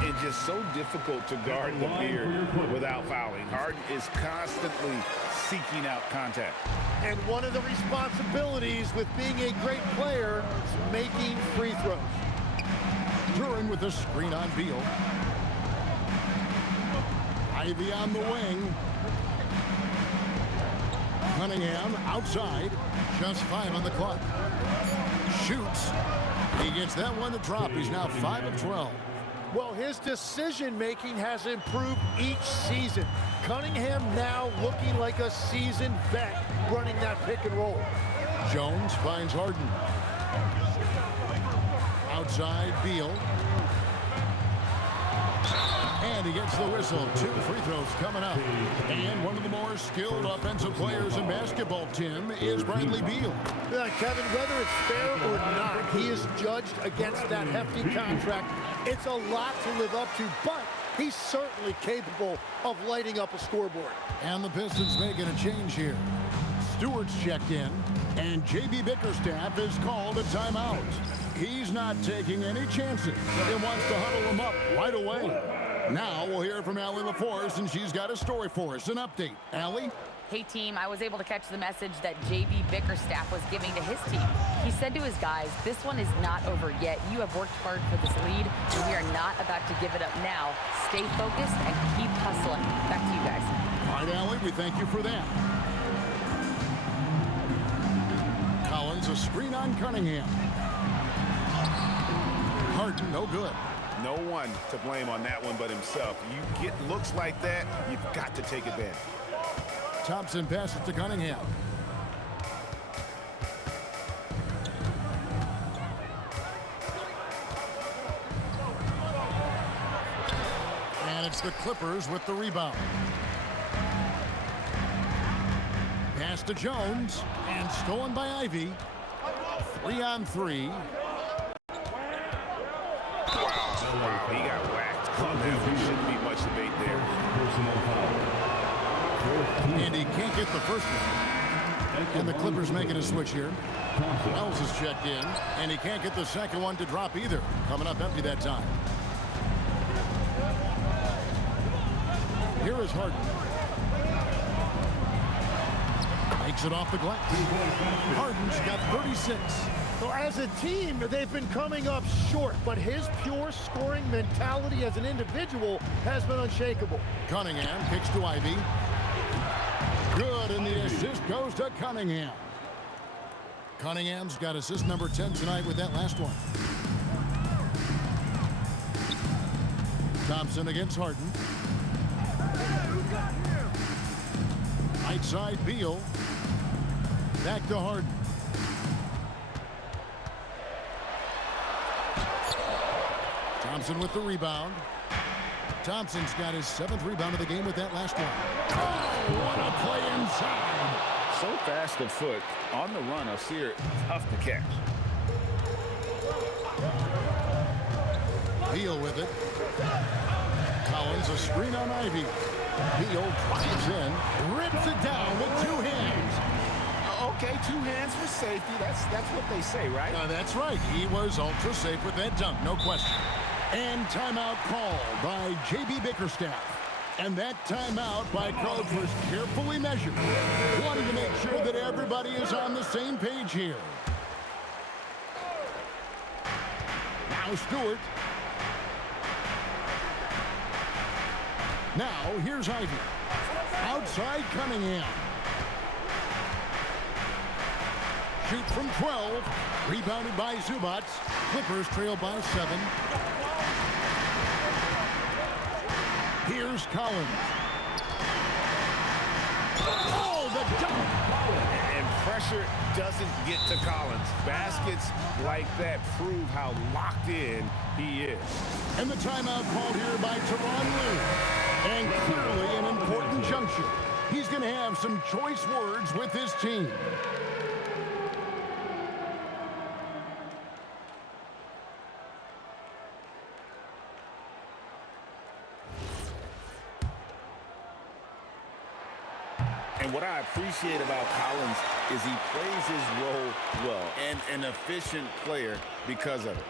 It's just so difficult to guard the beard without fouling. Harden is constantly seeking out contact. And one of the responsibilities with being a great player is making free throws. Duren with the screen on Beal. Ivy on the wing. Cunningham outside. Just 5 on the clock. Shoots. He gets that one to drop. He's now 5 of 12. Well, his decision-making has improved each season. Cunningham now looking like a seasoned vet running that pick and roll. Jones finds Harden. Outside, Beal. And he gets the whistle. 2 free throws coming up. And one of the more skilled offensive players in basketball, Tim, is Bradley Beal. Kevin, whether it's fair or not, he is judged against that hefty contract. It's a lot to live up to, but he's certainly capable of lighting up a scoreboard. And the Pistons making a change here. Stewart's checked in, and J.B. Bickerstaff is called a timeout. He's not taking any chances. He wants to huddle him up right away. Now we'll hear from Allie LaForce, and she's got a story for us. An update. Allie? Hey, team, I was able to catch the message that J.B. Bickerstaff was giving to his team. He said to his guys, this one is not over yet. You have worked hard for this lead, and we are not about to give it up now. Stay focused and keep hustling. Back to you guys. right, Allie, we thank you for that. Collins, a screen on Cunningham. Harden, no good. No one to blame on that one but himself. You get looks like that, you've got to take advantage. Thompson passes to Cunningham. And it's the Clippers with the rebound. Pass to Jones, and stolen by Ivy. 3-on-3. Wow, he got whacked. There shouldn't be much debate there. And he can't get the first one. And the Clippers making a switch here. Wells is checked in, and he can't get the second one to drop either. Coming up empty that time. Here is Harden. Makes it off the glass. Harden's got 36. So as a team, they've been coming up short, but his pure scoring mentality as an individual has been unshakable. Cunningham kicks to Ivy. Good, and the assist goes to Cunningham. Cunningham's got assist number 10 tonight with that last one. Thompson against Harden. Right side, Beal. Back to Harden. Thompson with the rebound. Thompson's got his 7th rebound of the game with that last one. Oh, what a play inside. So fast of foot. On the run, Alseer, tough to catch. Beal with it. Collins, a screen on Ivy. Beal drives in, rips it down with 2 hands. Okay, 2 hands for safety. That's what they say, right? That's right. He was ultra safe with that dunk, no question. And timeout called by J.B. Bickerstaff. And that timeout by Coach was carefully measured. Wanting to make sure that everybody is on the same page here. Now Stewart. Now here's Ivy. Outside Cunningham. Shoot from 12. Rebounded by Zubac. Clippers trail by 7. Here's Collins. Oh, the dunk! And pressure doesn't get to Collins. Baskets like that prove how locked in he is. And the timeout called here by Tyronn Lue. And clearly an important juncture. He's going to have some choice words with his team. And what I appreciate about Collins is he plays his role well and an efficient player because of it.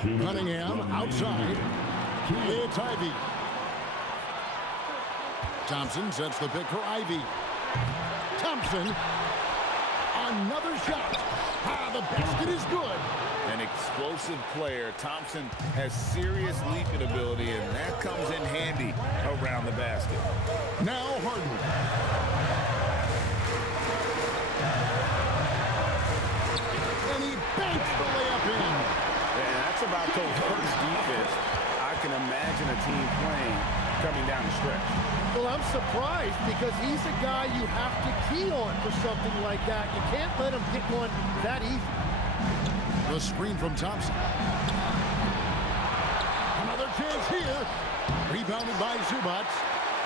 Cunningham outside. It's Ivy. Thompson sets the pick for Ivy. Thompson. Another shot. The basket is good. An explosive player. Thompson has serious leaping ability, and that comes in handy around the basket. Now Harden. And he banks the layup in. And that's about the worst defense I can imagine a team playing coming down the stretch. Well, I'm surprised because he's a guy you have to key on for something like that. You can't let him get one that easy. The screen from Thompson. Another chance here. Rebounded by Zubac.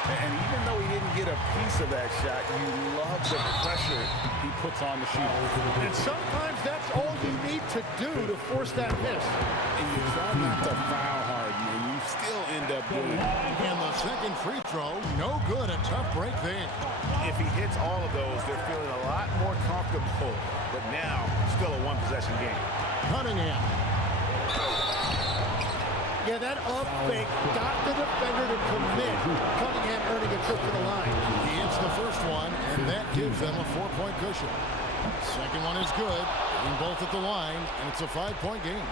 And even though he didn't get a piece of that shot, you love the pressure he puts on the shooter. And sometimes that's all you need to do to force that miss. And you try not to foul Harden, and you still end up doing it. And the second free throw, no good. A tough break there. If he hits all of those, they're feeling a lot more comfortable. But now, still a one-possession game. Cunningham. Yeah, that up fake got the defender to commit. Cunningham earning a trip to the line. He hits the first one, and that gives them a 4-point cushion. Second one is good. Being both at the line, and it's a 5-point game.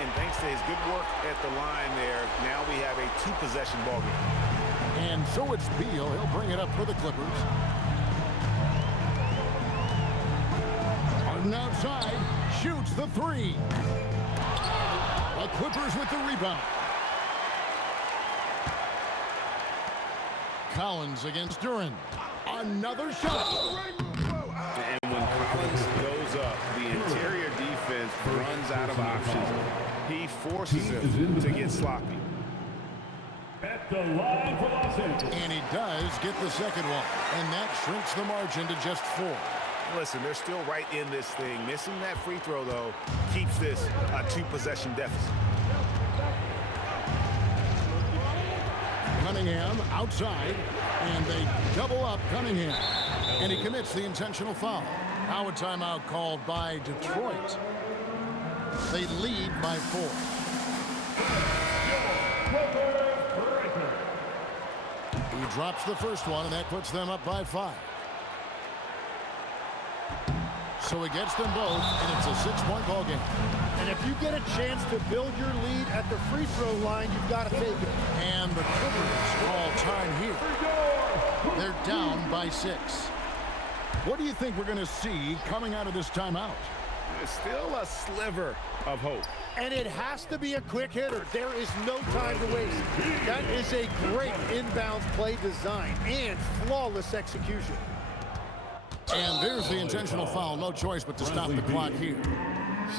and thanks to his good work at the line there, now we have a 2-possession ball game. And so it's Beal. He'll bring it up for the Clippers. Harden outside, shoots the 3. The Clippers with the rebound. Collins against Duran. Another shot. And when Collins goes up, the interior defense runs out of options. He forces him to get sloppy. At the line for Los Angeles. And he does get the second one. And that shrinks the margin to just 4. Listen, they're still right in this thing. Missing that free throw, though, keeps this a 2-possession deficit. Cunningham outside, and they double up Cunningham. And he commits the intentional foul. Now a timeout called by Detroit. They lead by 4. He drops the first one, and that puts them up by 5. So he gets them both, and it's a 6-point ball game. And if you get a chance to build your lead at the free throw line, you've got to take it. And the Clippers call time here. They're down by 6. What do you think we're going to see coming out of this timeout? There's still a sliver of hope. And it has to be a quick hitter. There is no time to waste. That is a great inbounds play design and flawless execution. And there's the intentional foul. No choice but to stop the clock here.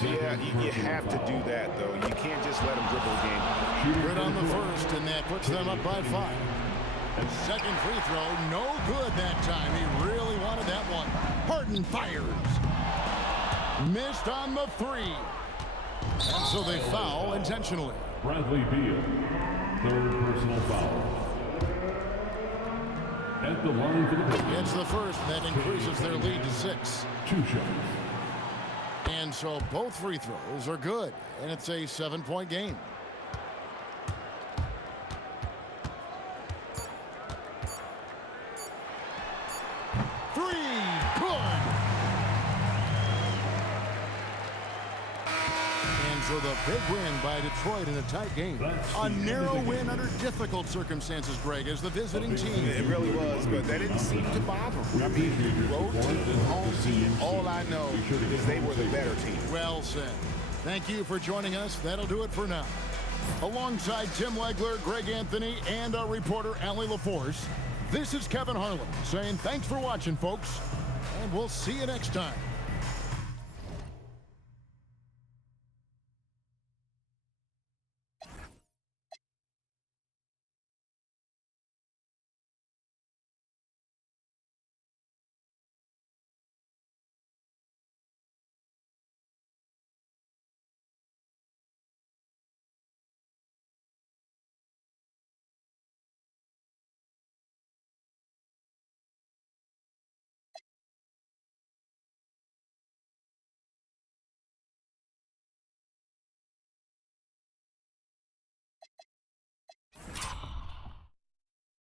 Yeah, you have to do that, though. You can't just let them dribble the game. Good on the first, and that puts them up by 5. Second free throw, no good that time. He really wanted that one. Harden fires. Missed on the 3. And so they foul intentionally. Bradley Beal, 3rd personal foul. At the line for the Clippers. It's the first, that increases their lead to 6. 2 shots. And so both free throws are good, and it's a 7-point game. So the big win by Detroit in a tight game. A narrow win under difficult circumstances, Greg, as the visiting team. It really was, but that didn't seem to bother them. I mean, road team, home team, all I know is they were the better team. Well said. Thank you for joining us. That'll do it for now. Alongside Tim Legler, Greg Anthony, and our reporter, Allie LaForce, this is Kevin Harlan saying thanks for watching, folks, and we'll see you next time.